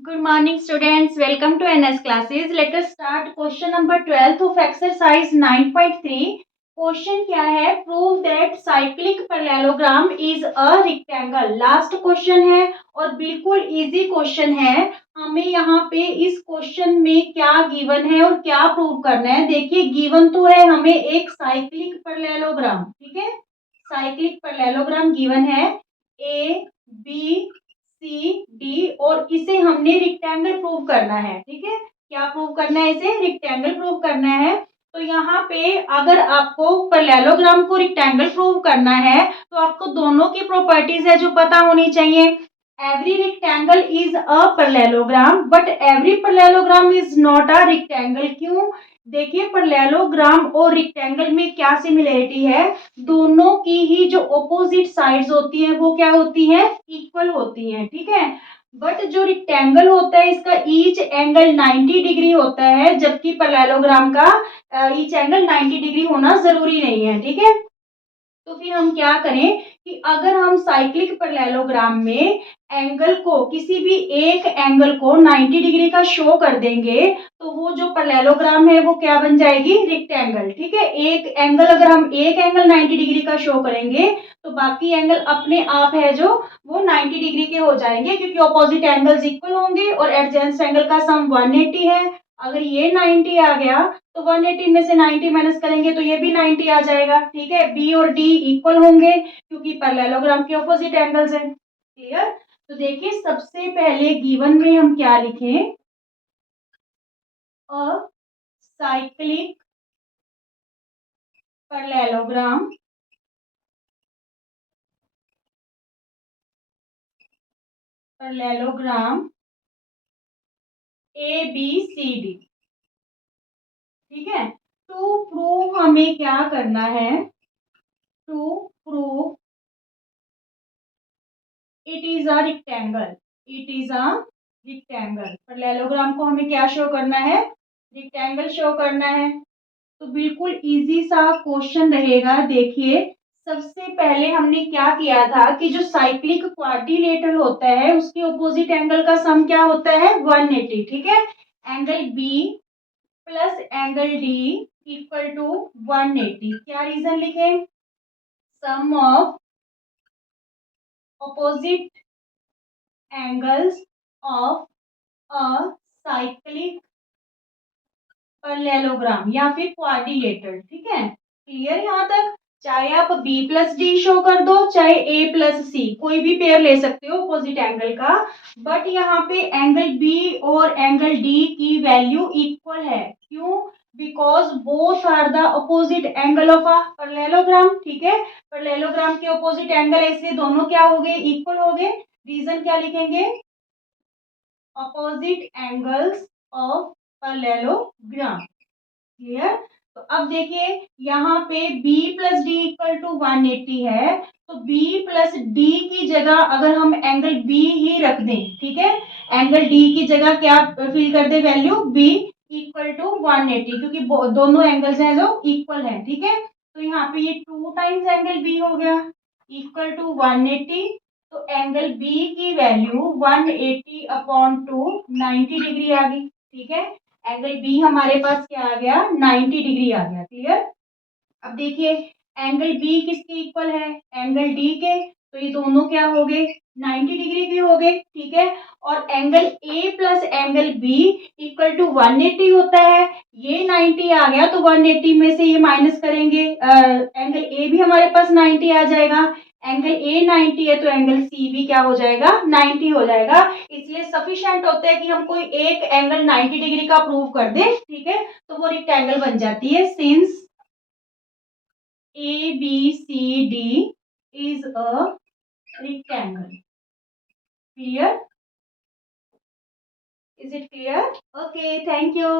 Good morning, students. Welcome to NS classes. Let us start question number 12 of exercise 9.3. Question क्या है? Prove that cyclic parallelogram is a rectangle. Last question है और बिल्कुल easy question है। हमें यहाँ पे इस क्वेश्चन में क्या गिवन है और क्या प्रूव करना है। देखिए, गिवन तो है हमें एक साइक्लिक पैरेललोग्राम, ठीक है। साइक्लिक पैरेललोग्राम गिवन है ए बी सी डी और इसे हमने रेक्टेंगल प्रूव करना है, ठीक है। क्या प्रूव करना है? इसे रेक्टेंगल प्रूव करना है। तो यहाँ पे अगर आपको पैरेललोग्राम को रेक्टेंगल प्रूव करना है तो आपको दोनों की प्रॉपर्टीज है जो पता होनी चाहिए। Every rectangle is a parallelogram but every parallelogram is not a rectangle. क्यों? देखिए, पैरेललोग्राम और रेक्टेंगल में क्या सिमिलरिटी है? दोनों की ही जो ऑपोजिट साइड्स होती हैं वो क्या होती हैं? इक्वल होती हैं, ठीक है। बट जो रेक्टेंगल होता है इसका ईच एंगल 90 डिग्री होता है, जबकि पैरेललोग्राम का ईच एंगल 90 डिग्री होना जरूरी नहीं है, ठीक है। तो फिर हम क्या करें कि अगर हम साइक्लिक पैरेललोग्राम में एंगल को, किसी भी एक एंगल को 90 डिग्री का शो कर देंगे तो वो जो पैरेललोग्राम है वो क्या बन जाएगी? रेक्टेंगल, ठीक है। एक एंगल, अगर हम एक एंगल 90 डिग्री का शो करेंगे तो बाकी एंगल अपने आप है जो वो 90 डिग्री के हो जाएंगे, क्योंकि ऑपोजिट एंगल्स इक्वल होंगे और एडजेसेंट एंगल का सम 180 है। अगर ये 90 आ गया तो 180 में से 90 माइनस करेंगे तो ये भी 90 आ जाएगा, ठीक है। बी और डी इक्वल होंगे क्योंकि पैरेललोग्राम के ऑपोजिट एंगल्स हैं। क्लियर? तो देखिए, सबसे पहले गिवन में हम क्या लिखें? A cyclic parallelogram parallelogram A B C D, ठीक है। टू प्रूव हमें क्या करना है? To prove it is a rectangle. It is a rectangle. Parallelogram को हमें क्या शो करना है? रेक्टेंगल शो करना है। तो बिल्कुल इजी सा क्वेश्चन रहेगा। देखिए, सबसे पहले हमने क्या किया था कि जो साइक्लिक क्वाड्रिलेटरल होता है उसके ऑपोजिट एंगल का सम क्या होता है? 180, ठीक है। Angle B plus angle D equal to 180। क्या रीजन लिखे? Sum of opposite angles of a cyclic parallelogram या फिर क्वाड्रिलेटरल, ठीक है। क्लियर यहाँ तक? चाहे आप बी प्लस डी शो कर दो, चाहे ए प्लस सी, कोई भी पेयर ले सकते हो अपोजिट एंगल का। बट यहाँ पे एंगल बी और एंगल डी की वैल्यू इक्वल है। क्यों? Because both are the opposite angle of a parallelogram, ठीक है। पैरेललोग्राम के अपोजिट एंगल है इसलिए दोनों क्या हो गए? इक्वल हो गए। रीजन क्या लिखेंगे? Opposite angles of parallelogram. Clear? तो अब देखिए, यहाँ पे b plus D equal to 180 है, तो b प्लस डी की जगह अगर हम एंगल b ही रख दें, ठीक है। एंगल d की जगह क्या फिल कर दे? वैल्यू b इक्वल टू 180, क्योंकि दोनों एंगल्स हैं जो इक्वल है, ठीक है। तो यहाँ पे ये 2 टाइम्स एंगल b हो गया इक्वल टू 180। तो एंगल b की वैल्यू 180 अपॉन 2 90 डिग्री आ गई, ठीक है। एंगल बी हमारे पास क्या आ गया? 90 डिग्री आ गया। क्लियर? अब देखिए, एंगल बी किसके इक्वल है? एंगल डी के। तो ये दोनों क्या हो गए? 90 डिग्री के हो गए, ठीक है। और angle A plus angle B equal to 180 होता है। ये 90 आ गया तो 180 में से ये माइनस करेंगे, एंगल ए भी हमारे पास 90 आ जाएगा। एंगल ए 90 है तो एंगल सी भी क्या हो जाएगा? 90 हो जाएगा। इसलिए सफिशिएंट होता है कि हम कोई एक एंगल 90 डिग्री का प्रूव कर दें, ठीक है। तो वो रेक्टेंगल बन जाती है। Since ABCD is a rectangle. Clear? Is it clear? Okay, thank you.